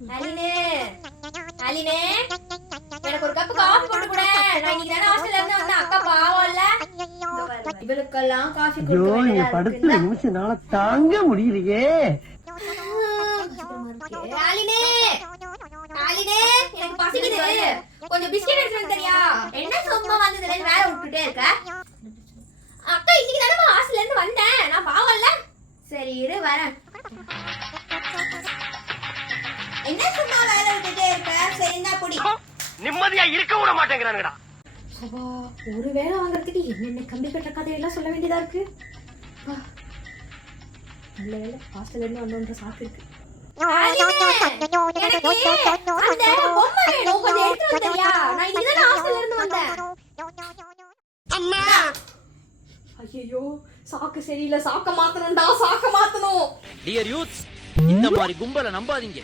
அலினே அலினே எனக்கு ஒரு cup coffee போட்டு கொடு. நான் இன்னைக்கு தான ஹாஸ்டல்ல இருந்து வந்தேன். அக்கா பாவம்ல. இவளுக்கெல்லாம் காஃபி கொடுக்க வேண்டியதா இருக்கு. படுத்துற நிமிஷம்னால தாங்க முடியலையே. அலினே அலினே எனக்கு பசிக்குது. கொஞ்சம் பிஸ்கட் எடுத்து வந்து தரியா? என்ன சும்மா வந்ததுல வேலை விட்டுட்டே இருக்க? அக்கா இன்னைக்கு தான ஹாஸ்டல்ல இருந்து வந்தேன். நான் பாவம்ல. சரி இரு வரேன். என்ன சும்மா வேலை விட்டுட்டே இருக்க? சரி இந்தா பொடி. நிம்மதியா இருக்க விட மாட்டேங்கிறானுங்கடா. சபா ஒரு வேலை வாங்குறதுக்கு என்னென்ன கம்பி கட்டுற கதையெல்லாம் சொல்ல வேண்டியதா இருக்கு. நல்ல வேலை ஹாஸ்டல்ல இருந்து வந்தோன்ற சாக்கு இருக்கு. ஐயோ சாக்கு சரியில்லை. சாக்க மாத்தணும்டா, சாக்க மாத்தணும். டியர் யூத்ஸ், இந்த மாதிரி கும்பலை நம்பாதீங்க.